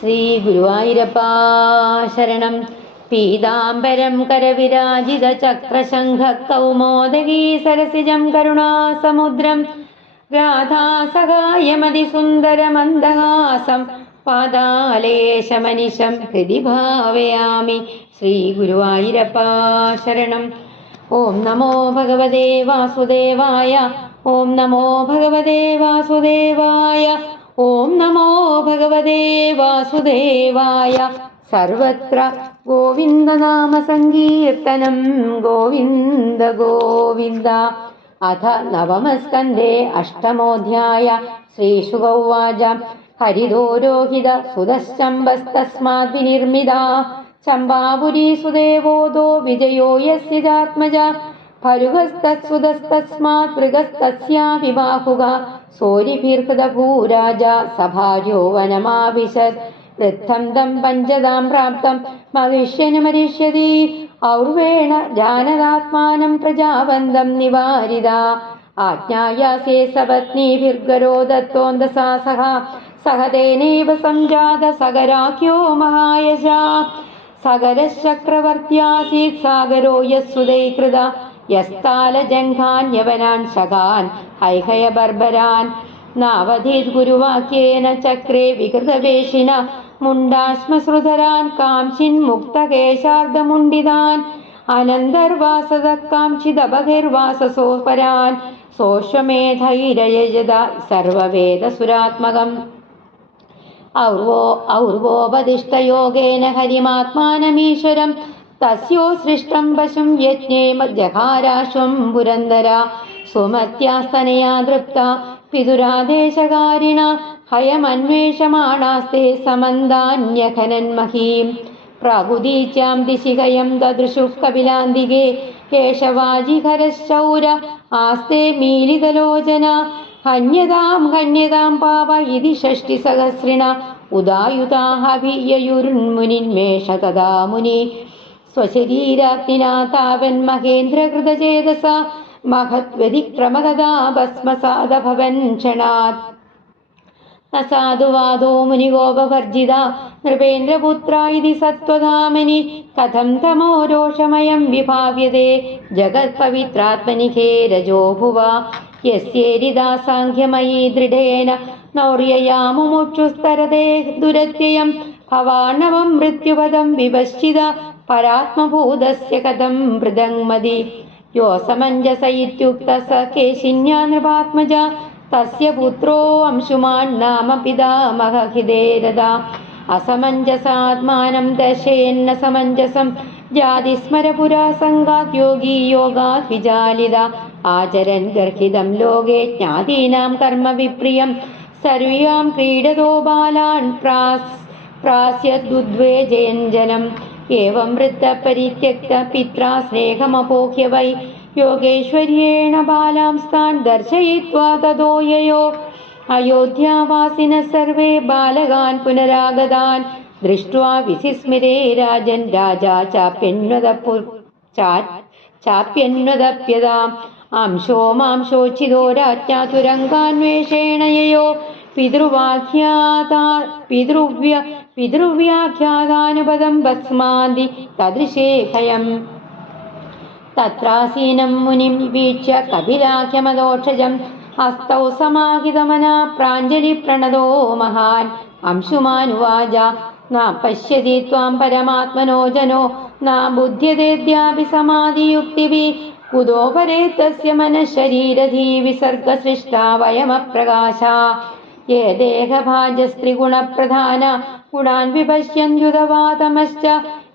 ശ്രീ ഗുരുവായൂരപ്പാ ശരണം. പീതാംബരം കരവിരാജിത ചക്രശംഖ കൗമോദഗീ സരസിജം കരുണാസമുദ്രം രാധാസഹായമതി സുന്ദരമന്ദഹാസം പാതാലേശമനിശം ഹൃദി ഭാവയാമി. ശ്രീ ഗുരുവായൂരപ്പാ ശരണം. ഓം നമോ ഭഗവതേ വാസുദേവായ. ഓം നമോ ഭഗവതേ വാസുദേവായ. ഓം നമോ ഭഗവതേ വാസുദേവായ. സർവത്ര ഗോവിന്ദനാമ സങ്കീർത്തനം. ഗോവിന്ദ ഗോവിന്ദ. അഥ നവമസ്കന്ധേ അഷ്ടമോധ്യായ. ശ്രീശുക ഉവാച. ഹരിതോ രോഹിത സുതശ്ചമ്പസ്തസ്മാത് വിനിർമ്മിത ചമ്പാപുരീ സുദേവോദോ വിജയോ യസ്യ ചാത്മജ ഭരുഗസ്തത്സുതസ്തസ്മാത് മൃഗസ്തസ്യാപി ബാഹുക സോരിഭിർഹൃതഭൂരാജ സഭാര്യോ വനമാവിശത് വൃദ്ധം തം പഞ്ചതാം പ്രാപ്തം മഹിഷ്യനുമരിഷ്യതി ഔർവേണ ജാനതാത്മാനം പ്രജാവന്തം നിവാരിത ആജ്ഞായാസേ സപത്നീഭിർഗരോ ദത്തോന്തസാ സഹതേനൈവ സംജാത സഗരാഖ്യോ മഹായശ സഗരശ്ചക്രവർത്യാസീത് സാഗരോ യസ്സുദൈകൃത യസ്താലജംഘാന്യവനാൻ ശകാൻ ഹൈഹയ ബർബരാൻ നാവധീത് ഗുരുവാക്യേന ചക്രേ വികൃതവേഷിന മുണ്ടാശ്മശ്രുധരാൻ കാംചിൻ മുക്തകേശാർദ്ധമുണ്ഡിതാൻ അനന്തർവാസത കാംചിദബഹിർവാസസോപരാൻ സോഷ്വമേധൈരയജത സർവവേദസുരാത്മകം ഔർവോപദിഷ്ടയോഗേന ഹരിമാത്മാനമീശ്വരം തസ്യോ സൃഷ്ടം പശും യജ്ഞേ ജഹാരാശ്വം പുരന്ദര സുമത്യാസ്തനയാ തൃപ്ത പിതുരാദേശകാരിണ ഹയമന്വേഷമാണാസ്തേ സമന്താന്യഖനന്മഹീം പ്രാഗുദീച്യാം ദിശികയം ദദൃശുഃ കപിലാന്തികേ കേശവാജിഹരശൗര ആസ്തേ മീലിതലോചന ഹന്യതാം പാപ ഇതി ഷഷ്ടിസഹസ്രിണ ഉദായുതാഹഭിയയുർമുനിന്മേഷ തഥാ മുനി സ്വശരീരാഗ്നിനാ താവൻ മഹേന്ദ്രകൃതചേതസ മഹത്വതിക്രമഗതാ ഭസ്മസാദഭവൻ ക്ഷണാത് അസാധുവാദോ മുനിഗോപവർജിത നൃപേന്ദ്രപുത്ര ഇതി സത്വധാമനി കഥം തമോ രോഷമയം വിഭാവ്യതേ ജഗത്പവിത്രാത്മനിഖേ രജോ ഭുവ യസ്യേരിതാ സാഖ്യമയീ ദൃഢേന നൗര്യയാ മുമുക്ഷുസ്തരതേ ദുരത്യയം ഭവാണവം മൃത്യുപദം വിവശ്ചിത പരാത്മഭൂതസ്യ കഥം മൃദങ്മതി യോ സമഞ്ജസ ഇത്യുക്ത സ കേശിന്യാ നൃപാത്മജ തസ്യ പുത്രോ അംശുമാൻ നാമ പിതാമഹഹിതേരദ അസമഞ്ജസാത്മാനം ദശയന്ന സമഞ്ജസം ജാതിസ്മരപുരാ സംഗാത് യോഗീ യോഗാത് വിജാലിത ആചരൻ ഗർഹിതം ലോകേ ജ്ഞാതീനാം കർമ്മ വിപ്രിയം സർവ്യാം ക്രീഡതോ ബാലാൻ പ്രാസ്യദ്വേജയഞ്ജനം ഏവം വൃദ്ധ പരിത്യക്ത പിത്രാ സ്നേഹമപോഹ്യ വൈ യോഗേശ്വര്യേണ ബാലാംസ്താൻ ദർശയിത്വാ തതോ യയോ അയോധ്യാവാസിന സർവേ ബാലകാൻ പുനരാഗതാൻ ദൃഷ്ട്വാ വിസിസ്മിരേ രാജൻ രാജാ ചാപ്യന്വദപ്യതാം അംശോ മാംശോച്ഛിതോ രാജ്ഞാ തുരങ്കാന്വേഷേണ യയോ പിതൃവ്യാഖ്യാതാനുപദം ഭസ്മാന്തി തദൃശേഖയം തത്രാസീനം മുനിം വീക്ഷ്യ കപിലാഖ്യമദോക്ഷജം ഹസ്തൗ സമാഹിതമനാ പ്രാഞ്ജലി പ്രണതോ മഹാൻ അംശുമാനുവാച ന പശ്യതി ത്വാം പരമാത്മനോ ജനോ ന ബുദ്ധ്യതേദ്യാപി സമാധിയുക്തിഭി കുതോ പരേ തസ്യ മനഃശരീരധീ വിസർഗസൃഷ്ടാ വയമപ്രകാശ യേ ദേഹഭാജസ്ത്രിഗുണപ്രധാന ഗുണാൻ വിപശ്യന്യുതവാതമശ്ച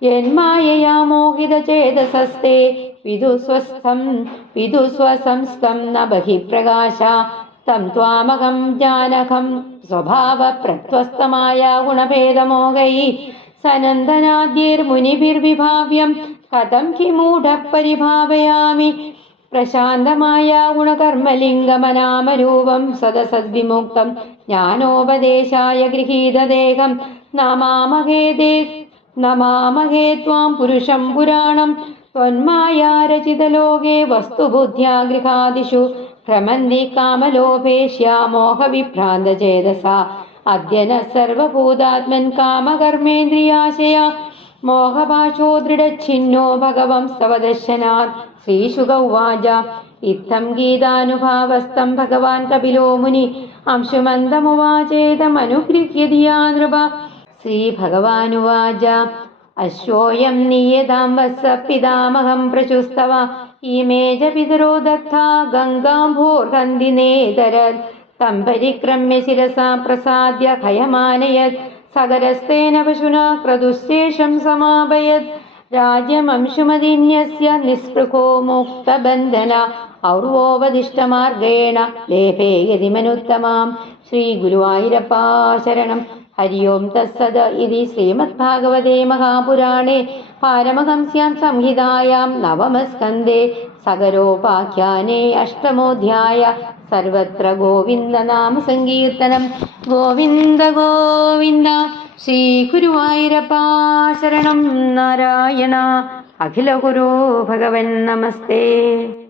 യന്മായയാ മോഹിതചേതസസ്തേ വിദുസ്വസംസ്ഥം ന ബഹിപ്രകാശ തം ത്വാമഹം ജാനകം സ്വഭാവ പ്രത്വസ്തമായ ഗുണഭേദമോഹൈ സനന്ദനാദ്യൈർമുനിഭിർവിഭാവ്യം കഥം ഹി മൂഢ പരിഭാവയാമി പ്രശാന്തമായ ഗുണകർമ്മലിംഗമനാമരൂപം സദസദ്വിമുക്തം ജ്ഞാനോപദേശായ ഗൃഹീതദേഹം നമാമഹേ ത്വാം പുരുഷം പുരാണം ത്വന്മായാരചിതലോകേ വസ്തുബുദ്ധ്യാ ഗൃഹാദിഷു ഭ്രമന്തി കാമലോഭേഷ്യാ മോഹവിഭ്രാന്തചേതസ അദ്യന സർവഭൂതാത്മൻ കാമകർമ്മേന്ദ്രിയാശയ മോഹപാശോ ദൃഢഛിന്നോ ഭഗവംസ്തവദർശനാത്. ശ്രീശുക ഉവാച ഇത്തം ഗീതാനുഭാവസ്ഥം ഭഗവാൻ കപിലോ മുനി അംശുമന്തമുവാചേതമനുഗൃഹ്യ ധിയാ നൃപ. ശ്രീഭഗവാനുവാച അശ്വോയം നിയതാം വത്സ പിതാമഹം പ്രശുസ്തവ ഇമേ ച പിതരോ ദഗ്ധാ ഗംഗാംഭോർഹന്തി നേതരത്. തം പരിക്രമ്യ ശിരസാ പ്രസാദ്യ ഖയമാനയത് സകരസ്തേന പശുനാ ക്രതുശേഷം സമാപയത്. രാജ്യമംശുമതിന്യസ്യ നിസ്പൃഹോ മുക്തബന്ധന ഔർവോപദിഷ്ടമാർഗേണ ലേഭേ യതിമനുത്തമാം. ശ്രീഗുരുവായൂരപ്പാ ശരണം. ഹരി ഓം തത്സത്. ഇതി ശ്രീമദ്ഭാഗവതേ മഹാപുരാണേ പാരമഹംസ്യാം സംഹിതായാം നവമസ്കന്ധേ സകരോപാഖ്യാനേ അഷ്ടമോധ്യായ. സർവത്ര ഗോവിന്ദ നാമ സങ്കീർത്തനം. ഗോവിന്ദ ഗോവിന്ദ. ശ്രീ ഗുരുവായൂരപ്പാ ശരണം. നാരായണ അഖില ഗുരു ഭഗവൻ നമസ്തേ.